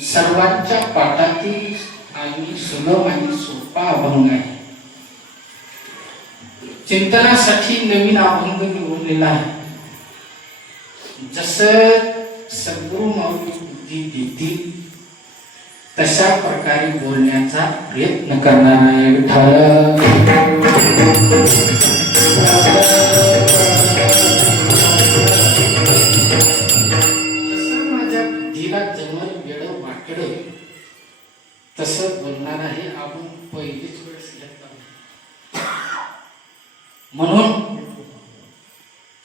सर्वांच्या पाठातील आणि सुलभ आणि सोपा अभंग आहे. चिंतनासाठी नवीन अभंग निवडलेला आहे. जसं सद्गुरु माऊली बुद्धी देतील तशा प्रकारे बोलण्याचा प्रयत्न करणार आहे. जसं माझ्या बुद्धीला जमल वेळ वाटड तसं बोलणार आहे. आपण पहिलीच वेळेस घेतला म्हणून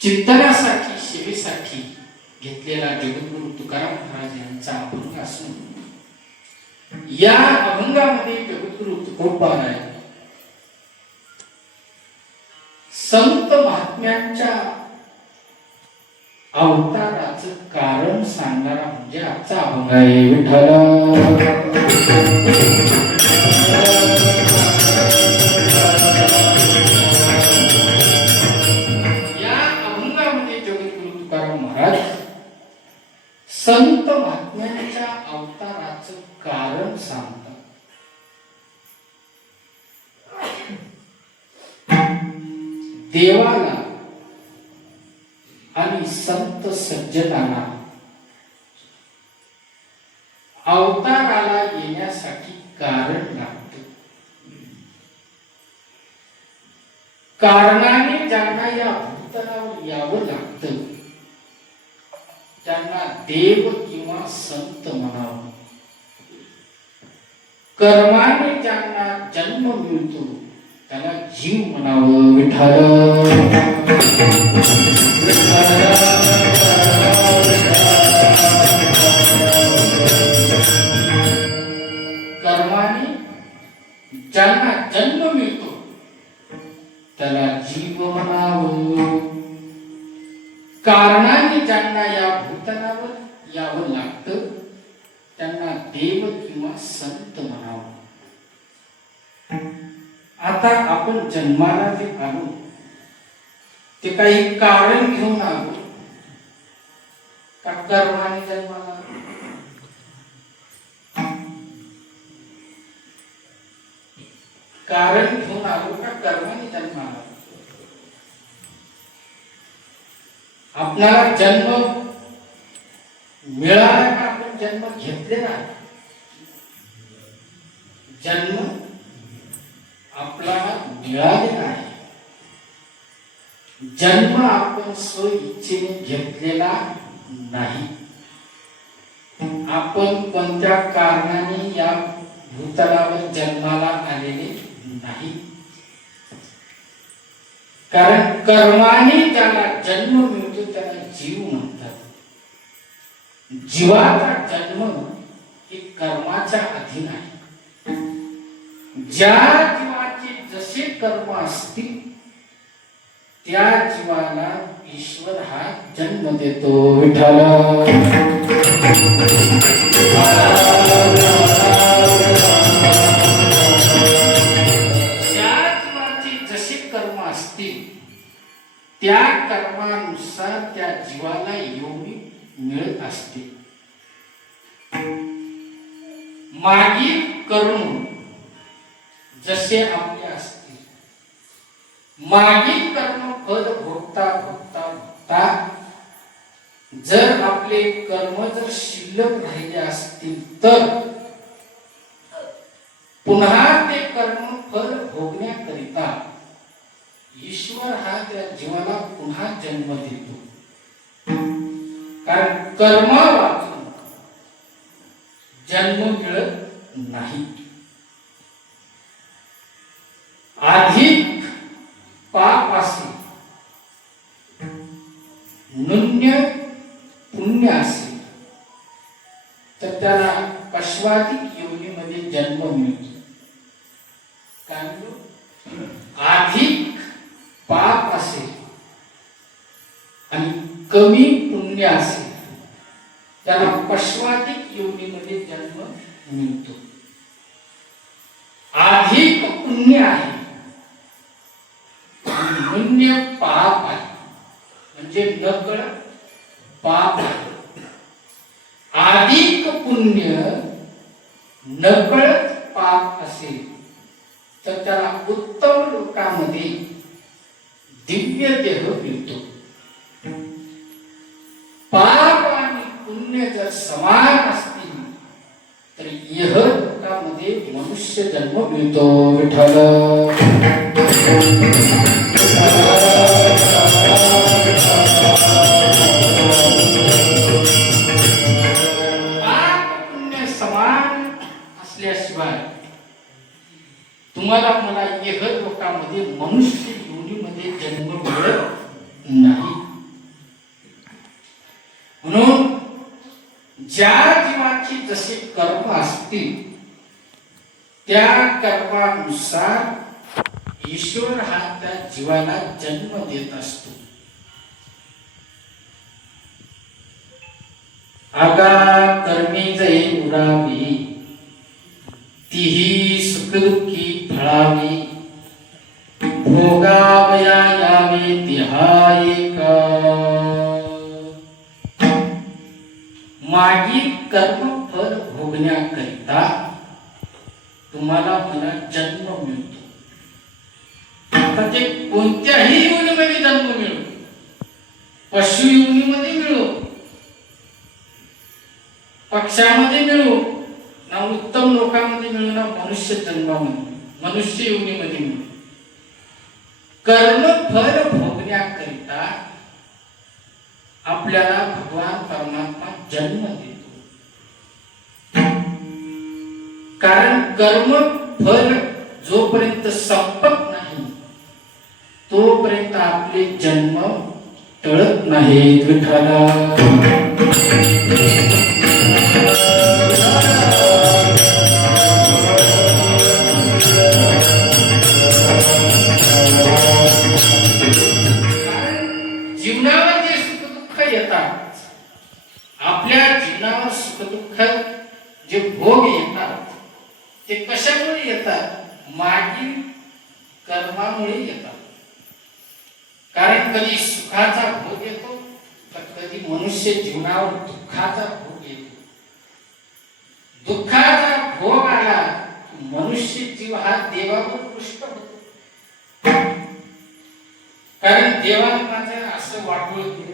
चिंतनासाठी सेवेसाठी घेतलेला जगद्गुरु तुकाराम महाराज यांचा अभंग असून या अभंगामध्ये जगद्गुरु तुकोबार आहे. संत महात्म्यांच्या अवताराचं कारण सांगणारा म्हणजे आजचा अभंग आहे. विठ्ठल या अभंगामध्ये जगद्गुरु तुकाराम महाराज संत महात्म्यांच्या अवताराचं कारण सांगतात. देवाला आणि संत सज्जनांना अवताराला येण्यासाठी कारण लागतं. कारणाने ज्यांना या भूतलावर यावं लागतं त्यांना देव किंवा संत म्हणावं. कर्माने ज्यांना जन्म मिळतो त्याला जीव म्हणावं. विठ्ठल कर्माने ज्यांना जन्म मिळतो त्याला जीव म्हणावं. कारणाने ज्यांना या भूतलावर यावं लागतं त्यांना देव किंवा संत म्हणावं. आता आपण जन्माला जे आलो ते काही कारण घेऊन आलो का कर्माने जन्माला आलो? कारण घेऊन आलो का कर्माने जन्माला आलो? आपल्याला जन्म मिळाला का आपण जन्म घेतलेला? जन्म आपल्याला मिळालेला आहे. जन्म आपण स्व इच्छेने घेतलेला नाही. आपण कोणत्या कारणाने या भूतलावर जन्माला आलेले नाही. कारण कर्माने ज्याला जन्म मिळतो त्याला जीव म्हणतात. जीवाचा जन्म हे कर्माच्या अधीन आहे. ज्या जीवाचे जसे कर्म असतील त्या जीवाला ईश्वर हा जन्म देतो. विठ्ठल ज्या जीवाचे जसे कर्म असतील त्या कर्मानुसार त्या जीवाला योनी मिळत असते. मागील कर्म जसे आपले असतील मागील कर्म फल भोगता भोगता भोगता जर आपले कर्म जर शिल्लक राहिले असतील तर पुन्हा ते कर्म फल भोगण्याकरिता ईश्वर हा त्या जीवाला पुन्हा जन्म देतो. कारण कर्म वाचून जन्म मिळत नाही. अधिक पाप असे न्यून्य पुण्य असे तर त्याला पश्वादिक योनीमध्ये जन्म मिळतो. कारण अधिक पाप असेल आणि कमी पुण्य असेल त्याला पश्वादिक योनीमध्ये जन्म मिळतो. अधिक पुण्य आहे पुण्य पाप आहे म्हणजे नकळत पाप आहे. अधिक पुण्य नकळत पाप असेल तर त्याला उत्तम लोकांमध्ये दिव्य देह मिळतो. पाप आणि पुण्य जर समान असतील तर इह लोकांमध्ये मनुष्य जन्म मिळतो. विठ्ठल पाप पुण्य समान असल्याशिवाय तुम्हाला मला इह लोकांमध्ये मनुष्य योनीमध्ये जन्म मिळत नाही. म्हणून ज्या जीवाची जसे कर्म असतील त्या कर्मानुसार ईश्वर हा त्या जीवाला जन्म देत असतो. आगा कर्मी जै उरावी तीही सुखदुःखी फळावी भोगावया यावे तिहाय का. मागील कर्म फल भोगण्याकरिता तुम्हाला मला जन्म मिळतो. आता ते कोणत्याही योनीमध्ये जन्म मिळो, पशु योनीमध्ये मिळो, पक्षामध्ये मिळो, ना उत्तम लोकांमध्ये मिळो, ना मनुष्य जन्मामध्ये मनुष्य योनीमध्ये मिळो, कर्म फल भोगण्याकरिता आपल्याला भगवान परमात्मा जन्म देतो. कारण कर्म फल जोपर्यंत संपत नाही तोपर्यंत आपले जन्म टळत नाही. विठ्ठला जीवनावर जे सुख दुःख येतात, आपल्या जीवनावर सुख दुःख जे भोग येतात ते कशामुळे येतात? मागील कर्मामुळे येतात. कारण कधी सुखाचा भोग येतो तर कधी मनुष्य जीवनावर दुःखाचा भोग येतो. दुःखाचा भोग आला की मनुष्य जीव हा देवावर पुष्ट होतो. कारण देवाने माझं असं वाटवळ केलं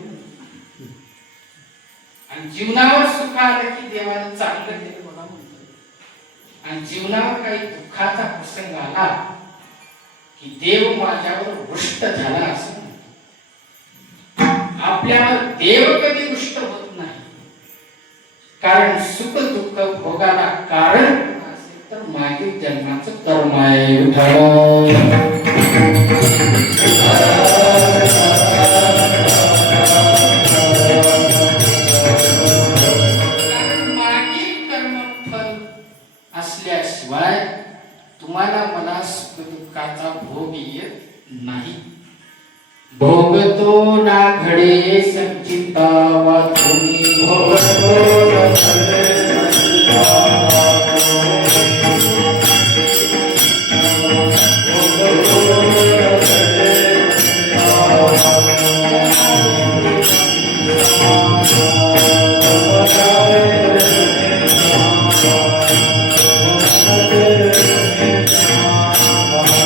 आणि जीवनावर सुख आलं की देवाने चांगलं केलं मला म्हणतो. आणि जीवनावर काही दुःखाचा प्रसंग आला की देव माझ्यावर रुष्ट झाला असं म्हणतो. आपल्यावर देव कधी रुष्ट होत नाही. कारण सुख दुःख भोगाला कारण असेल तर मागील जन्माचं कर्म आहे. असल्याशिवाय तुम्हाला मला सुख दुःखाचा भोग येत नाही. भोगतो ना घडे संचिता वाचुनी भोगतो